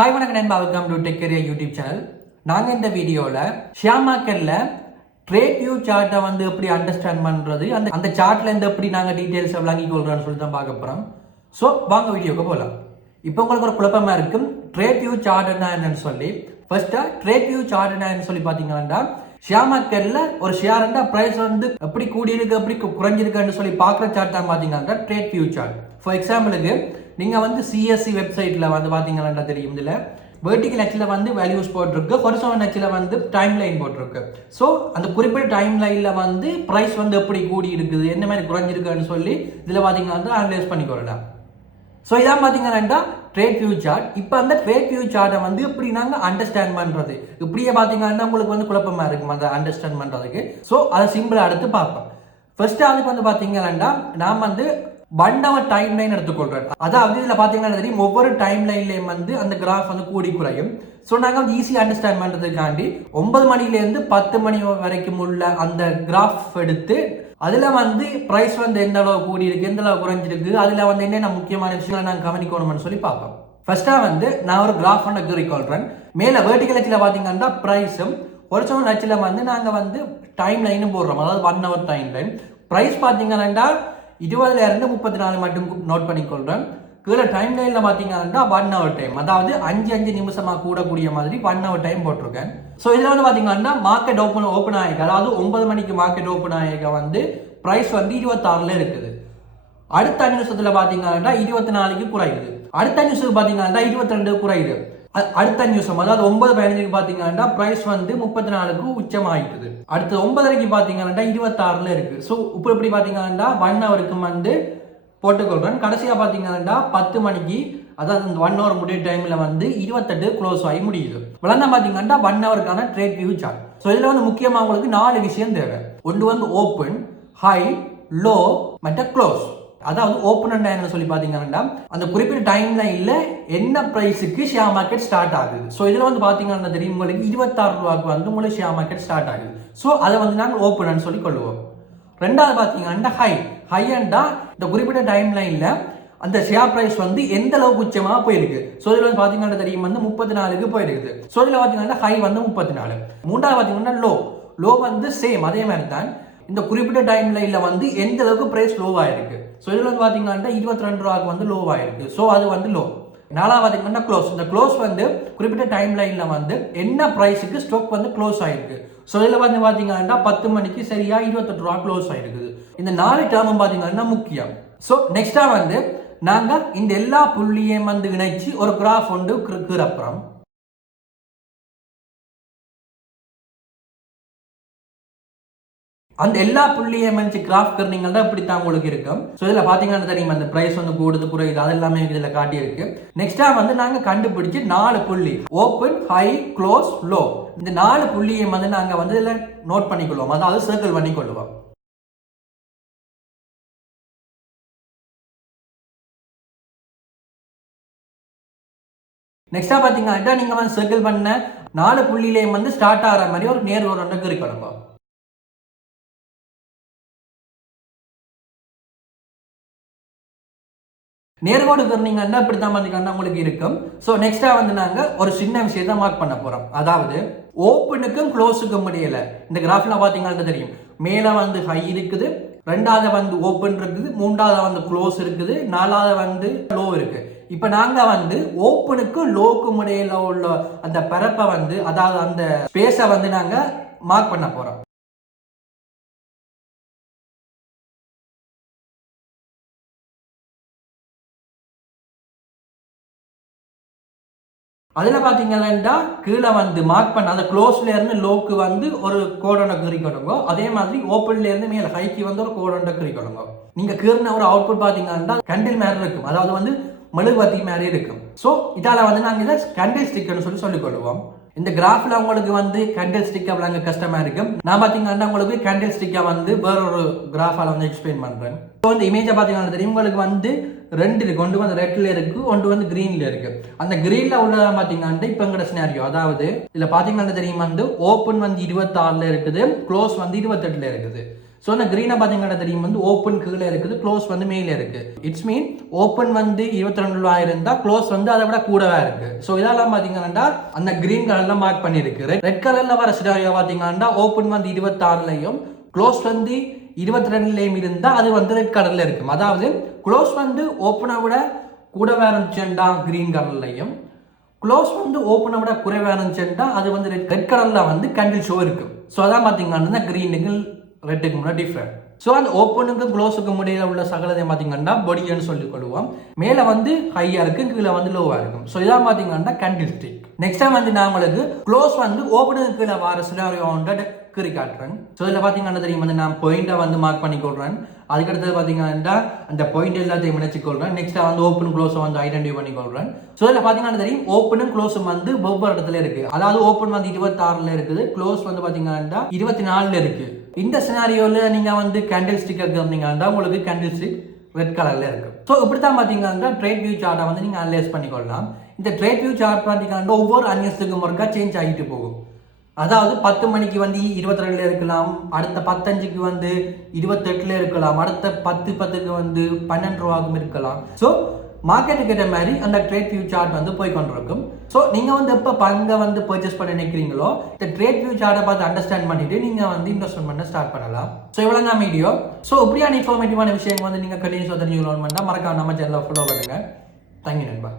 Hi வணக்கம் நண்பா, welcome to tech career YouTube channel. நாங்கள் இந்த வீடியோவில் ஷேர் மார்க்கெட்டில் ட்ரேட் வியூ சார்ட்டை வந்து எப்படி அண்டர்ஸ்டாண்ட் பண்ணுறது, அந்த சார்ட்டில் இருந்து எப்படி நாங்கள் டீட்டெயில்ஸை விளங்கிக் கொள்கிறோன்னு சொல்லி தான் பார்க்க போகிறோம். ஸோ வாங்க வீடியோக்கு போகலாம். இப்போ உங்களுக்கு ஒரு குழப்பமாக இருக்கும், ட்ரேட் வியூ சார்ட் என்னன்னு சொல்லி. ஃபர்ஸ்ட்டாக ட்ரேட் வியூ சார்ட் என்னன்னு சொல்லி பார்த்தீங்கன்னா, ஷேர் மார்க்கெட்டில் ஒரு ஷேர் ப்ரைஸ் வந்து எப்படி கூடியிருக்கு எப்படி குறைஞ்சிருக்குன்னு சொல்லி பார்க்குற சார்ட் தான் பார்த்தீங்கன்னா ட்ரேட் வியூ சார்ட். ஃபார் எக்ஸாம்பிளுக்கு நீங்கள் வந்து சிஎஸ்சி வெப்சைட்டில் வந்து பார்த்தீங்கன்னா தெரியும், இதில் வெர்டிகல் அச்சில் வந்து வேல்யூஸ் போட்டிருக்கு, ஹொரிசாண்டல் அச்சில் வந்து டைம் லைன் போட்டிருக்கு. ஸோ அந்த குறிப்பிட்ட டைம் லைனில் வந்து ப்ரைஸ் வந்து எப்படி கூடி இருக்குது, என்ன மாதிரி குறைஞ்சிருக்குன்னு சொல்லி இதில் பார்த்தீங்கன்னா அனலைஸ் பண்ணிக்கொள்ளலாம். ஸோ இதான் பார்த்தீங்கன்னா ட்ரேட் வியூ சார்ட். இப்போ அந்த ட்ரேட் வியூ சார்ட்டை வந்து எப்படி நாங்கள் அண்டர்ஸ்டாண்ட் பண்ணுறது, இப்படியே பார்த்தீங்கன்னா உங்களுக்கு வந்து குழப்பமாக இருக்கும் அந்த அண்டர்ஸ்டாண்ட் பண்ணுறதுக்கு. ஸோ அதை சிம்பிளாக எடுத்து பார்ப்போம். ஃபர்ஸ்ட் அதுக்கு வந்து பார்த்தீங்கன்னா நான் வந்து 1 hour டைம் லைன் எடுத்துக்கொள்றேன். அதாவது இதில் பார்த்தீங்கன்னா தெரியும், ஒவ்வொரு டைம் லைன்லேயும் வந்து அந்த கிராஃப் வந்து கூடி குறையும். ஸோ நாங்கள் வந்து ஈஸியாக அண்டர்ஸ்டாண்ட் பண்ணுறதுக்காண்டி 9 மணிலேருந்து 10 மணி வரைக்கும் உள்ள அந்த கிராஃப் எடுத்து அதில் வந்து ப்ரைஸ் வந்து எந்த அளவு கூடி இருக்கு, எந்த அளவு குறைஞ்சிருக்கு, அதில் வந்து என்னென்ன முக்கியமான விஷயங்களை நாங்கள் கவனிக்கணும்னு சொல்லி பார்ப்போம். ஃபர்ஸ்ட்டாக வந்து நான் ஒரு கிராஃப் ஒன்று குறிக்கொள்கிறேன். மேலே வெர்டிகல் அச்சில் பார்த்தீங்கன்னா ப்ரைஸும், ஹொரிசாண்டல் அச்சில் வந்து நாங்கள் வந்து டைம் லைனும் போடுறோம், அதாவது 1 hour டைம் லைன். ப்ரைஸ் பார்த்தீங்கன்னா 20 to 34 மட்டும் நோட் பண்ணிக்கொள்கிறேன். கீழே டைம் லைனில் பார்த்தீங்கன்னா 1 hour டைம், அதாவது 5 நிமிஷமாக கூடக்கூடிய மாதிரி 1 hour டைம் போட்டிருக்கேன். ஸோ இதில் வந்து பார்த்தீங்கன்னா மார்க்கெட் ஓப்பன் ஆகிருக்கு, அதாவது 9 மணிக்கு மார்க்கெட் ஓப்பன் ஆகிருக்க வந்து ப்ரைஸ் வந்து 26 இருக்குது. அடுத்த 5 நிமிஷத்தில் பார்த்தீங்கன்னா 24க்கு குறையுது. அடுத்த 5 நிமிஷத்துக்கு பார்த்தீங்கன்னா 22 குறையுது. அடுத்த 5 நிமிஷம், அதாவது 9:15 பார்த்தீங்கன்னா ப்ரைஸ் வந்து 34க்கு உச்சமாகிக்குது. அடுத்து 9:30க்கு பார்த்தீங்கன்னா 26 இருக்கு. ஸோ இப்போ எப்படி பார்த்தீங்கன்னா 1 ஹவருக்கு வந்து போட்டுக்கொள்றேன். கடைசியாக பார்த்தீங்கன்னா 10 மணிக்கு, அதாவது இந்த 1 hour முடிய டைமில் வந்து 28 க்ளோஸ் ஆகி முடியுது. விளந்தா பார்த்தீங்கன்னா 1 ஹவருக்கான ட்ரேட் வியூ சார்ட். ஸோ இதில் வந்து முக்கியமாக உங்களுக்கு 4 விஷயம் தேவை. ஒன்று வந்து ஓப்பன், ஹை, லோ மற்ற க்ளோஸ். அதாவது ஓப்பன் என்ன சொல்லி பார்த்தீங்கன்னா அந்த குறிப்பிட்ட டைம் லைன்ல என்ன பிரைஸுக்கு ஷேர் மார்க்கெட் ஸ்டார்ட் ஆகுது. ஸோ இதில் வந்து பார்த்தீங்கன்னா தெரியும், உங்களுக்கு 26 ரூபாய்க்கு வந்து உங்களுக்கு ஷேர் மார்க்கெட் ஸ்டார்ட் ஆகுது. ஸோ அதை வந்து நாங்கள் ஓப்பன் சொல்லி கொள்ளுவோம். ரெண்டாவது பார்த்தீங்கன்னா ஹை அண்டா இந்த குறிப்பிட்ட டைம் லைன்ல அந்த ஷேர் பிரைஸ் வந்து எந்த அளவுக்கு உச்சமாக போயிருக்கு. ஸோ இதில் வந்து பார்த்தீங்கன்னா தெரியும் வந்து 34க்கு போயிருக்குது. ஸோ இதில் பார்த்தீங்கன்னா ஹை வந்து 34. மூன்றாவது பார்த்தீங்கன்னா லோ வந்து சேம் அதே மாதிரி தான் இந்த குறிப்பிட்ட டைம் லைன்ல வந்து எந்த அளவுக்கு பிரைஸ் லோவாக இருக்கு. ஸோ இதில் வந்து பார்த்தீங்கன்னா 22 ரூபாய்க்கு வந்து லோவாக இருக்கு. ஸோ அது வந்து லோ. நாலாவது பார்த்தீங்கன்னா க்ளோஸ். இந்த க்ளோஸ் வந்து குறிப்பிட்ட டைம் லைன்ல வந்து என்ன ப்ரைஸுக்கு ஸ்டாக் வந்து க்ளோஸ் ஆயிருக்கு. ஸோ இதில் வந்து பார்த்தீங்கன்னா 10 மணிக்கு சரியா 28 ரூபா க்ளோஸ் ஆயிருக்குது. இந்த 4 டேர்மும் பார்த்தீங்கன்னா முக்கியம். ஸோ நெக்ஸ்டா வந்து நாங்கள் இந்த எல்லா புள்ளியையும் வந்து இணைச்சு ஒரு கிராஃப் ஒன்று கீறப்புறோம். அந்த எல்லா புள்ளியை மனுச்சு கிராஃப் கர்னிங்கன்னா இப்படித்தான் உங்களுக்கு இருக்கும். ஸோ இதில் பார்த்தீங்கன்னா தெரியும், அந்த ப்ரைஸ் வந்து கூடுது குறையுது அது எல்லாமே இதில் காட்டியிருக்கு. நெக்ஸ்டா வந்து நாங்கள் கண்டுபிடிச்சு 4 புள்ளி ஓப்பன், ஹை, க்ளோஸ், லோ, இந்த 4 புள்ளியை வந்து நாங்கள் வந்து இதில் நோட் பண்ணிக்கொள்வோம், அதாவது சர்க்கிள் பண்ணிக்கொள்வோம். நெக்ஸ்டா பார்த்தீங்கன்னா நீங்க வந்து சர்க்கிள் பண்ண 4 புள்ளியிலையும் வந்து ஸ்டார்ட் ஆகிற மாதிரி ஒரு நேர்கோடு ஒன்று குறிக்கொள்ளுங்க. நேர்கோடு கர்னிங்கன்னா இப்படித்தான் பார்த்தீங்கன்னா உங்களுக்கு இருக்கும். ஸோ நெக்ஸ்டா வந்து நாங்கள் ஒரு சின்ன விஷயத்தை மார்க் பண்ண போறோம். அதாவது ஓப்பனுக்கும் க்ளோஸுக்கும் முடியல. இந்த கிராஃப்ல பார்த்தீங்கன்னா தெரியும், மேலே வந்து ஹை இருக்குது, ரெண்டாவது வந்து ஓப்பன் இருக்குது, மூன்றாவது வந்து க்ளோஸ் இருக்குது, நாலாவது வந்து லோ இருக்கு. இப்போ நாங்கள் வந்து ஓப்பனுக்கு லோக்கு இடையில உள்ள அந்த பரப்பை வந்து, அதாவது அந்த ஸ்பேஸை வந்து நாங்கள் மார்க் பண்ண போறோம். அதில் பார்த்தீங்கன்னா கீழே வந்து மார்க் பண்ண அந்த க்ளோஸ்ல இருந்து லோக்கு வந்து ஒரு கோடனை குறிக்கணுங்க. அதே மாதிரி ஓப்பன்ல இருந்து மேலே ஹைக்கு வந்து ஒரு கோடனை குறிக்கணுங்க. நீங்க கீறின ஒரு அவுட்புட் பார்த்தீங்கன்னா கண்டில் மாதிரி இருக்கும், அதாவது வந்து மெழுகுவர்த்தி மாதிரி இருக்கும். ஸோ இதால வந்து நாங்கள் இதை கண்டில் ஸ்டிக்னு சொல்லிக் கொள்வோம். இந்த கிராஃப்ல உங்களுக்கு வந்து கேண்டில் ஸ்டிக்கா விளங்க கஷ்டமா இருக்கும். நான் பாத்தீங்கன்னா உங்களுக்கு கேண்டில் ஸ்டிக்கா வந்து வேற ஒரு கிராஃபால வந்து எக்ஸ்பிளைன் பண்றேன். ஸோ இந்த இமேஜை பாத்தீங்கன்னா தெரியும், உங்களுக்கு வந்து 2 இருக்கு. ஒன்று வந்து ரெட்ல இருக்கு, ஒன்று வந்து கிரீன்ல இருக்கு. அந்த கிரீன்ல உள்ளதான் பாத்தீங்கன்னா இப்ப எங்கட சினாரியோ, அதாவது இதுல பாத்தீங்கன்னா தெரியும் வந்து ஓப்பன் வந்து 26ல இருக்குது, க்ளோஸ் வந்து 28ல இருக்குது. ஸோ இந்த க்ரீனை பார்த்தீங்கன்னா தெரியும் வந்து ஓப்பன் கீழே இருக்குது, க்ளோஸ் வந்து மேலே இருக்குது. இட்ஸ் மீன் ஓப்பன் வந்து 22 ரூபாய் இருந்தால் க்ளோஸ் வந்து அதை விட கூடவே இருக்குது. ஸோ இதெல்லாம் பார்த்தீங்கன்னா அந்த க்ரீன் கலரில் மார்க் பண்ணியிருக்கு. ரெட் கலரில் வர சினாரியோ பார்த்தீங்கன்னா ஓப்பன் வந்து 26லையும் க்ளோஸ் வந்து 22லையும் இருந்தால் அது வந்து ரெட் கலரில் இருக்கும். அதாவது க்ளோஸ் வந்து ஓப்பனை விட கூடவே இருந்துச்சுன்னா க்ரீன் கலர்லையும், க்ளோஸ் வந்து ஓப்பனை விட குறைவாக இருந்துச்சுன்னா அது வந்து ரெட் கலரில் வந்து கேண்டில் ஷோ இருக்கும். ஸோ அதான் பார்த்தீங்கன்னா க்ரீனுக்கு ரெட்டுக்கு முன்னாடி டிஃப்ரெண்ட். ஸோ அந்த ஓப்பனுக்கும் க்ளோஸுக்கும் முடியல உள்ள சகலதை பார்த்தீங்கன்னா பொடின்னு சொல்லிக் கொள்வோம். மேலே வந்து ஹையாக இருக்கும், கீழே வந்து லோவாக இருக்கும். ஸோ இதான் பார்த்தீங்கன்னா கேண்டில் ஸ்டிக். நெக்ஸ்ட் டைம் வந்து நான் உங்களுக்கு க்ளோஸ் வந்து ஓப்பனுக்கு கீழே வர சினாரியோ கீறி காட்டுறேன். ஸோ இதில் பார்த்தீங்கன்னா தெரியும் வந்து நான் பாயிண்டை வந்து மார்க் பண்ணி கொள்றேன். அதுக்கடுத்தது பார்த்தீங்கன்னா அந்த பாயிண்ட் எல்லாத்தையும் நினைச்சுக்கொள்றேன். நெக்ஸ்ட்டாக வந்து ஓப்பன் க்ளோஸை வந்து ஐடென்டிஃபை பண்ணிக்கொள்றேன். ஸோ இதில் பார்த்தீங்கன்னா தெரியும் ஓப்பனும் க்ளோஸும் வந்து ஒவ்வொரு இடத்துல இருக்கு. அதாவது ஓப்பன் வந்து 26ல் இருக்குது, க்ளோஸ் வந்து பார்த்தீங்கன்னா 24ல் இருக்கு. இந்த சினாரியோவில் நீங்கள் வந்து கேண்டில் ஸ்டிக் எடுத்தீங்கன்னா உங்களுக்கு கேண்டில் ஸ்டிக் ரெட் கலரில் இருக்கு. ஸோ இப்படி தான் பார்த்தீங்கன்னா ட்ரேட் வியூ சார்ட்டை வந்து நீங்கள் அனலைஸ் பண்ணிக்கொள்ளலாம். இந்த ட்ரேட் வியூ சார்ட் பார்த்தீங்கன்னா ஒவ்வொரு அந்நியத்துக்கும் ஒருக்கா சேஞ்ச் ஆகிட்டு போகும். அதாவது 10 மணிக்கு வந்து 22ல் இருக்கலாம், அடுத்த 10:05க்கு வந்து 28ல் இருக்கலாம், அடுத்த 10:10க்கு வந்து 12 ரூபாய்க்கும் இருக்கலாம். ஸோ மார்க்கெட்டுக்கு ஏற்ற மாதிரி அந்த ட்ரேட் வியூ சார்ட் வந்து போய் கொண்டிருக்கும். ஸோ நீங்கள் வந்து எப்போ பங்கை வந்து பர்ச்சேஸ் பண்ண நினைக்கிறீங்களோ இந்த ட்ரேட் வியூ சார்ட்டை பார்த்து அண்டர்ஸ்டாண்ட் பண்ணிட்டு நீங்கள் வந்து இன்வெஸ்ட்மெண்ட் பண்ண ஸ்டார்ட் பண்ணலாம். ஸோ இவ்வளோ தான் வீடியோ. ஸோ இப்படியான இன்ஃபர்மேட்டிவான விஷயங்கள் வந்து நீங்கள் கண்டினியூஸாக தெரிஞ்சுக்கணும் பண்ணால் மறக்காம நம்ம சேனலை ஃபாலோ பண்ணுங்கள். தேங்க்யூ நண்பா.